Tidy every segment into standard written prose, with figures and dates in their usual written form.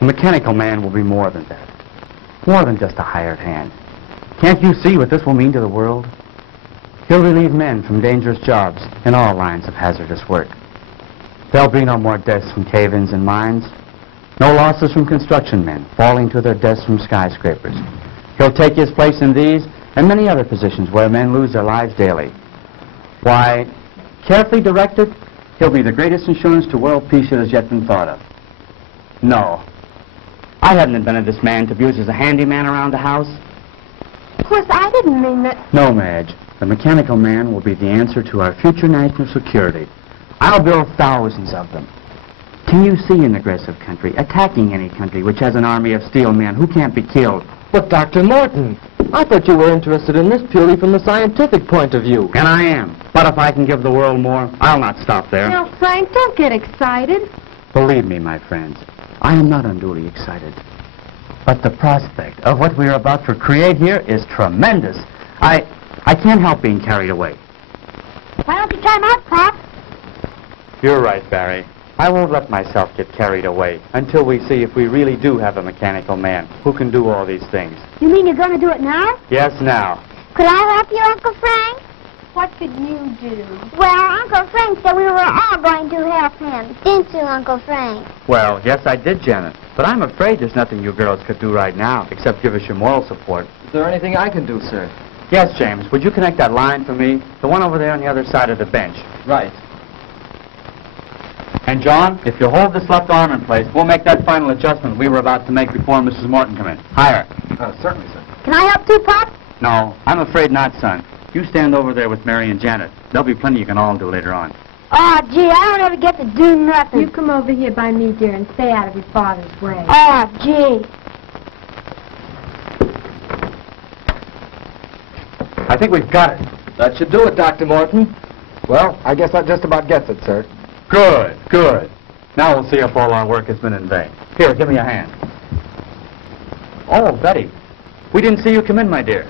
A mechanical man will be more than that. More than just a hired hand. Can't you see what this will mean to the world? He'll relieve men from dangerous jobs in all lines of hazardous work. There'll be no more deaths from cave-ins and mines. No losses from construction men falling to their deaths from skyscrapers. He'll take his place in these and many other positions where men lose their lives daily. Why, carefully directed, he'll be the greatest insurance to world peace that has yet been thought of. No. I haven't invented this man to abuse as a handyman around the house. Of course, I didn't mean that. No, Madge. The mechanical man will be the answer to our future national security. I'll build thousands of them. Can you see an aggressive country attacking any country which has an army of steel men who can't be killed? But, Dr. Morton, I thought you were interested in this purely from the scientific point of view. And I am. But if I can give the world more, I'll not stop there. Now, Frank, don't get excited. Believe me, my friends, I am not unduly excited. But the prospect of what we are about to create here is tremendous. I can't help being carried away. Why don't you try him out, Pop? You're right, Barry. I won't let myself get carried away until we see if we really do have a mechanical man who can do all these things. You mean you're going to do it now? Yes, now. Could I help you, Uncle Frank? What could you do? Well, Uncle Frank said we were all going to help him. Didn't you, Uncle Frank? Well, yes, I did, Janet. But I'm afraid there's nothing you girls could do right now except give us your moral support. Is there anything I can do, sir? Yes, James. Would you connect that line for me? The one over there on the other side of the bench. Right. And, John, if you hold this left arm in place, we'll make that final adjustment we were about to make before Mrs. Morton come in. Higher. Certainly, sir. Can I help too, Pop? No, I'm afraid not, son. You stand over there with Mary and Janet. There'll be plenty you can all do later on. Oh, gee, I don't ever get to do nothing. You come over here by me, dear, and stay out of your father's way. Oh, gee. I think we've got it. That should do it, Dr. Morton. Well, I guess that just about gets it, sir. Good, good. Now we'll see if all our work has been in vain. Here, give me a hand. Oh, Betty, we didn't see you come in, my dear.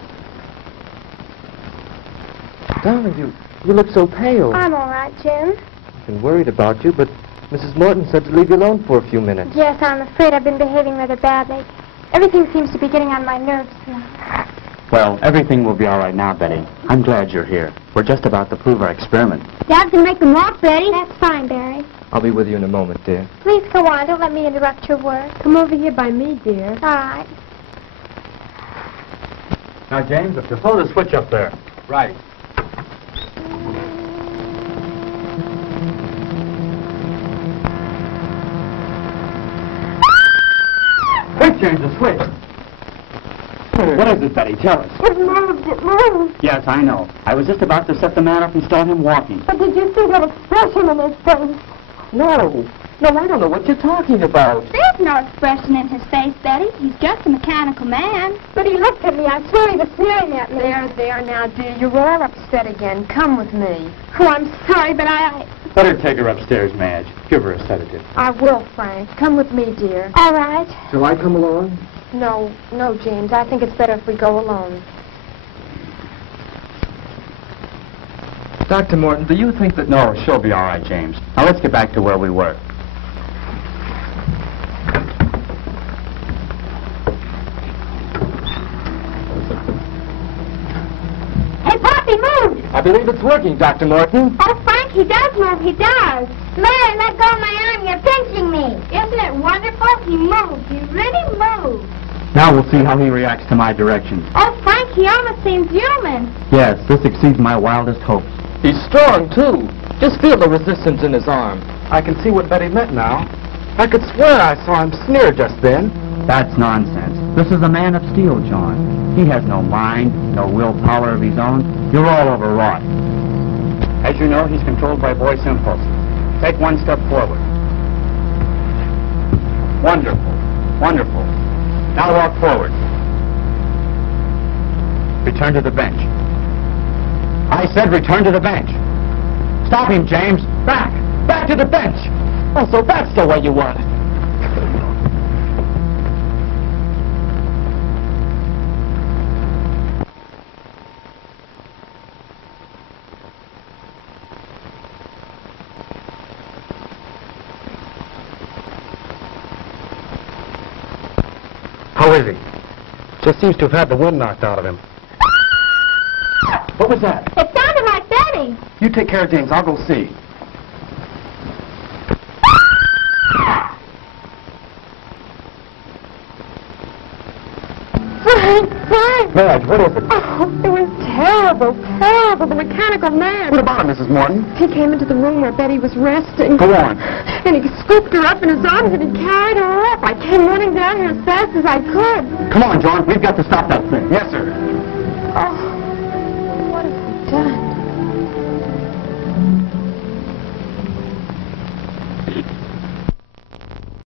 Darling, you look so pale. I'm all right, Jim. I've been worried about you, but Mrs. Morton said to leave you alone for a few minutes. Yes, I'm afraid I've been behaving rather badly. Everything seems to be getting on my nerves now. Well, everything will be all right now, Betty. I'm glad you're here. We're just about to prove our experiment. Dad can make them walk, Betty. That's fine, Barry. I'll be with you in a moment, dear. Please go on. Don't let me interrupt your work. Come over here by me, dear. All right. Now, James, if you throw the switch up there. Right. Quick, James, the switch. What is it, Betty? Tell us. It moved. Yes, I know. I was just about to set the man up and start him walking. But did you see that expression in his face? No, I don't know what you're talking about. There's no expression in his face, Betty. He's just a mechanical man. But he looked at me. I swear he was staring at me. There now, dear. You're all upset again. Come with me. Oh, I'm sorry, but I... Better take her upstairs, Madge. Give her a sedative. I will, Frank. Come with me, dear. All right. Shall I come along? No, James. I think it's better if we go alone. Dr. Morton, do you think that... No, she'll be all right, James. Now, let's get back to where we were. Hey, Poppy, move! I believe it's working, Dr. Morton. Oh, Frank, he does move. He does. Mary, let go of my arm. You're pinching me. Isn't it wonderful? He moved. He really moved. Now we'll see how he reacts to my directions. Oh, Frank, he almost seems human. Yes, this exceeds my wildest hopes. He's strong, too. Just feel the resistance in his arm. I can see what Betty meant now. I could swear I saw him sneer just then. That's nonsense. This is a man of steel, John. He has no mind, no willpower of his own. You're all overwrought. As you know, he's controlled by voice impulses. Take one step forward. Wonderful. Wonderful. Now walk forward. Return to the bench. I said return to the bench. Stop him, James. Back. Back to the bench. Oh, so that's the way you want it. is he? Just seems to have had the wind knocked out of him. What was that? It sounded like Betty. You take care of James. I'll go see. Frank! Madge, what is it? Oh, it was terrible, terrible. The mechanical man. What about it, Mrs. Morton? He came into the room where Betty was resting. Go on. And he scooped her up in his arms and he carried her up. I came running down here as fast as I could. Come on, John. We've got to stop that thing. Yes, sir. Oh.